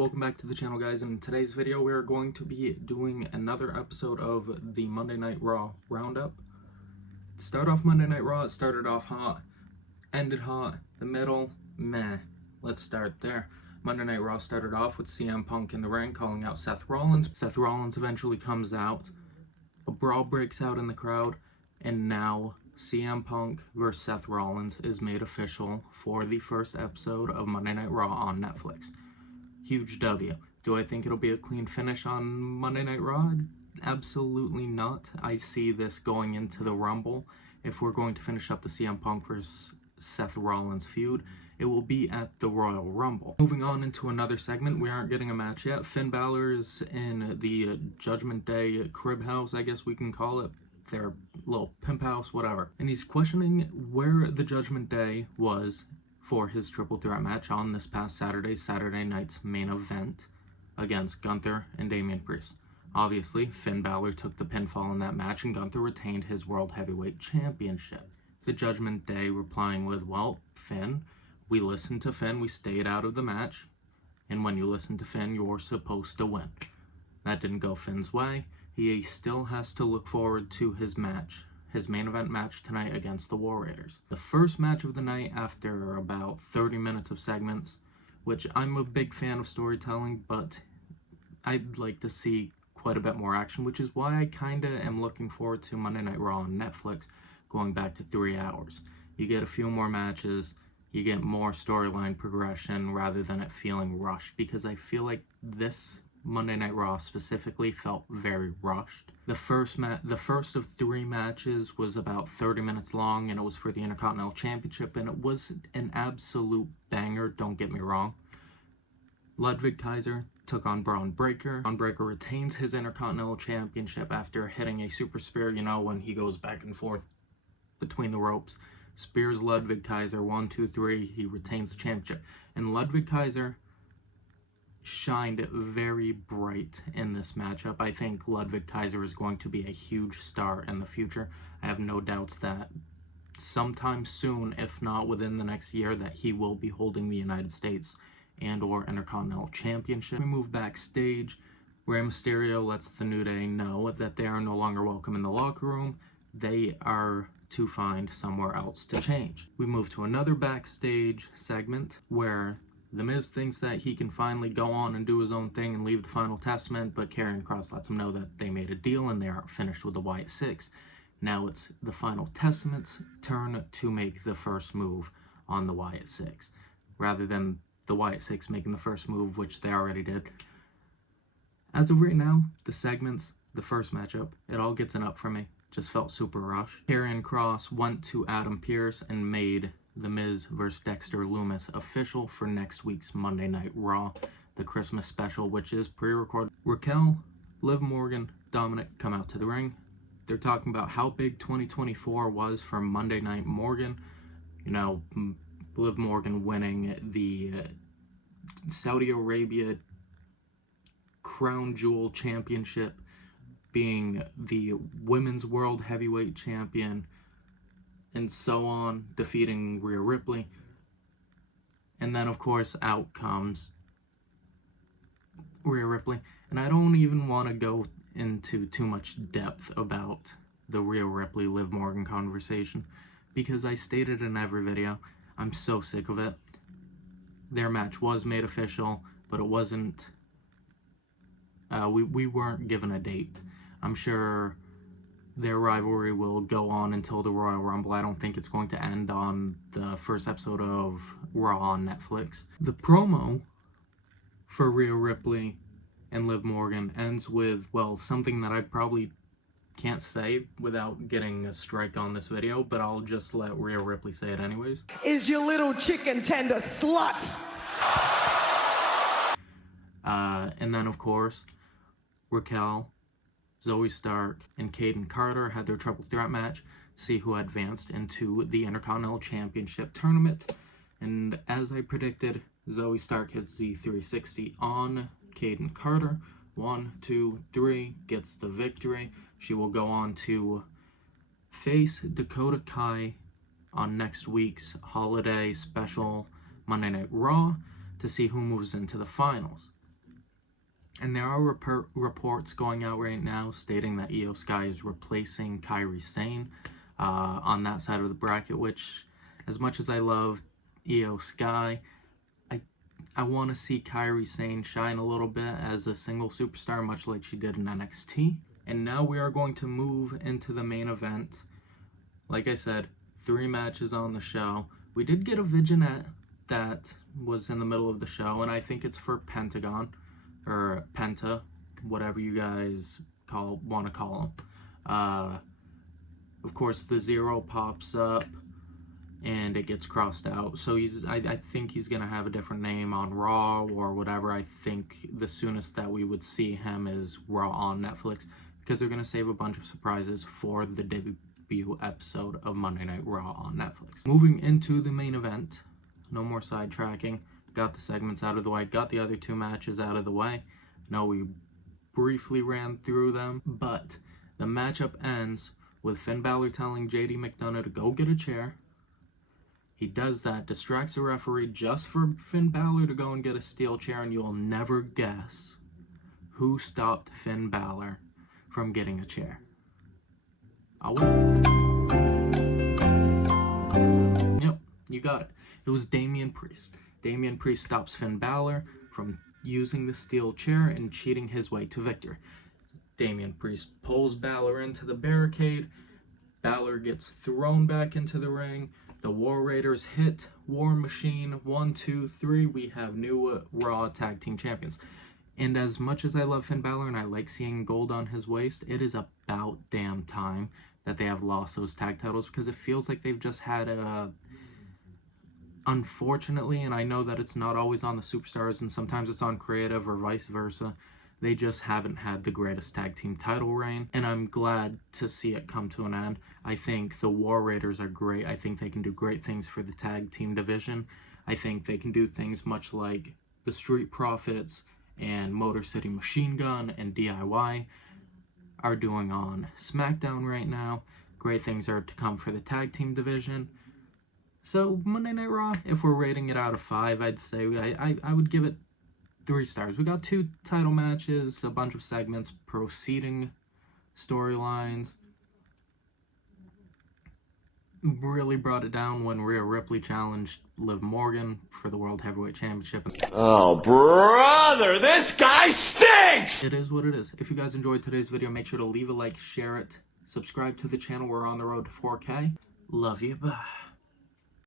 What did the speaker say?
Welcome back to the channel, guys. In today's video, we are going to be doing another episode of the Monday Night Raw Roundup. Start off Monday Night Raw, it started off hot, ended hot, the middle, meh. Let's start there. Monday Night Raw started off with CM Punk in the ring calling out Seth Rollins. Seth Rollins eventually comes out, a brawl breaks out in the crowd, and now CM Punk vs. Seth Rollins is made official for the first episode of Monday Night Raw on Netflix. Huge W. Do I think it'll be a clean finish on Monday Night Raw? Absolutely not. I see this going into the Rumble. If we're going to finish up the CM Punk vs. Seth Rollins feud, it will be at the Royal Rumble. Moving on into another segment, we aren't getting a match yet. Finn Balor is in the Judgement Day crib house, I guess we can call it. Their little pimp house, whatever. And he's questioning where the Judgment Day was for his triple threat match on this past Saturday night's main event against Gunther and Damian Priest. Obviously, Finn Balor took the pinfall in that match and Gunther retained his World Heavyweight Championship. The Judgment Day replying with, well, Finn, we listened to Finn, we stayed out of the match, and when you listen to Finn, you're supposed to win. That didn't go Finn's way. He still has to look forward to his match, his main event match tonight against the War Raiders. The first match of the night after about 30 minutes of segments, which I'm a big fan of storytelling, but I'd like to see quite a bit more action, which is why I kinda am looking forward to Monday Night Raw on Netflix going back to 3 hours. You get a few more matches, you get more storyline progression rather than it feeling rushed, because I feel like this Monday Night Raw specifically felt very rushed. The first of 3 matches was about 30 minutes long, and it was for the Intercontinental Championship, and it was an absolute banger, don't get me wrong. Ludwig Kaiser took on Bron Breakker. Bron Breakker retains his Intercontinental Championship after hitting a super spear, you know, when he goes back and forth between the ropes. Spears Ludwig Kaiser, 1, 2, 3, he retains the championship. And Ludwig Kaiser shined very bright in this matchup. I think Ludwig Kaiser is going to be a huge star in the future. I have no doubts that sometime soon, if not within the next year, that he will be holding the United States and or Intercontinental Championship. We move backstage. Rey Mysterio lets the New Day know that they are no longer welcome in the locker room. They are to find somewhere else to change. We move to another backstage segment where The Miz thinks that he can finally go on and do his own thing and leave the Final Testament, but Karrion Kross lets him know that they made a deal and they aren't finished with the Wyatt Six. Now it's the Final Testament's turn to make the first move on the Wyatt Six, rather than the Wyatt Six making the first move, which they already did. As of right now, the segments, the first matchup, it all gets an up for me. Just felt super rushed. Karrion Kross went to Adam Pearce and made The Miz vs. Dexter Lumis official for next week's Monday Night Raw, the Christmas special, which is pre-recorded. Raquel, Liv Morgan, Dominic come out to the ring. They're talking about how big 2024 was for Monday Night Morgan. You know, Liv Morgan winning the Saudi Arabia Crown Jewel Championship, being the Women's World Heavyweight Champion, and so on, defeating Rhea Ripley. And then, of course, out comes Rhea Ripley. And I don't even want to go into too much depth about the Rhea Ripley Liv Morgan conversation, because I stated in every video, I'm so sick of it. Their match was made official, but it wasn't, we weren't given a date. I'm sure their rivalry will go on until the Royal Rumble. I don't think it's going to end on the first episode of Raw on Netflix. The promo for Rhea Ripley and Liv Morgan ends with, well, something that I probably can't say without getting a strike on this video, but I'll just let Rhea Ripley say it anyways. Is your little chicken tender slut? And then, of course, Raquel, Zoey Stark, and Kayden Carter had their triple threat match to see who advanced into the Intercontinental Championship tournament. And as I predicted, Zoey Stark hits the 360 on Kayden Carter. 1, 2, 3, gets the victory. She will go on to face Dakota Kai on next week's holiday special Monday Night Raw to see who moves into the finals. And there are reports going out right now stating that Io Sky is replacing Kairi Sane on that side of the bracket, which, as much as I love Io Sky, I want to see Kairi Sane shine a little bit as a single superstar, much like she did in NXT. And now we are going to move into the main event. Like I said, 3 matches on the show. We did get a vignette that was in the middle of the show, and I think it's for Pentagon, or Penta, whatever you guys want to call him. Of course, the 0 pops up, and it gets crossed out. So I think he's going to have a different name on Raw or whatever. I think the soonest that we would see him is Raw on Netflix, because they're going to save a bunch of surprises for the debut episode of Monday Night Raw on Netflix. Moving into the main event, no more sidetracking. Got the segments out of the way, got the other 2 matches out of the way. I know we briefly ran through them, but the matchup ends with Finn Balor telling JD McDonough to go get a chair. He does that, distracts the referee just for Finn Balor to go and get a steel chair, and you'll never guess who stopped Finn Balor from getting a chair. I'll wait. Yep, you got it. It was Damian Priest. Damian Priest stops Finn Balor from using the steel chair and cheating his way to victory. Damian Priest pulls Balor into the barricade. Balor gets thrown back into the ring. The War Raiders hit War Machine. 1, 2, 3. We have new Raw Tag Team Champions. And as much as I love Finn Balor and I like seeing gold on his waist, it is about damn time that they have lost those tag titles, because it feels like they've just had a... Unfortunately, and I know that it's not always on the superstars and sometimes it's on creative or vice versa, they just haven't had the greatest tag team title reign, and I'm glad to see it come to an end. I think the War Raiders are great. I think they can do great things for the tag team division. I think they can do things much like the Street Profits and Motor City Machine Gun and DIY are doing on SmackDown right now. Great things are to come for the tag team division. So Monday Night Raw, if we're rating it out of 5, I'd say I would give it 3 stars. We got 2 title matches, a bunch of segments, proceeding storylines. Really brought it down when Rhea Ripley challenged Liv Morgan for the World Heavyweight Championship. Oh, brother, this guy stinks! It is what it is. If you guys enjoyed today's video, make sure to leave a like, share it, subscribe to the channel. We're on the road to 4K. Love you, bye.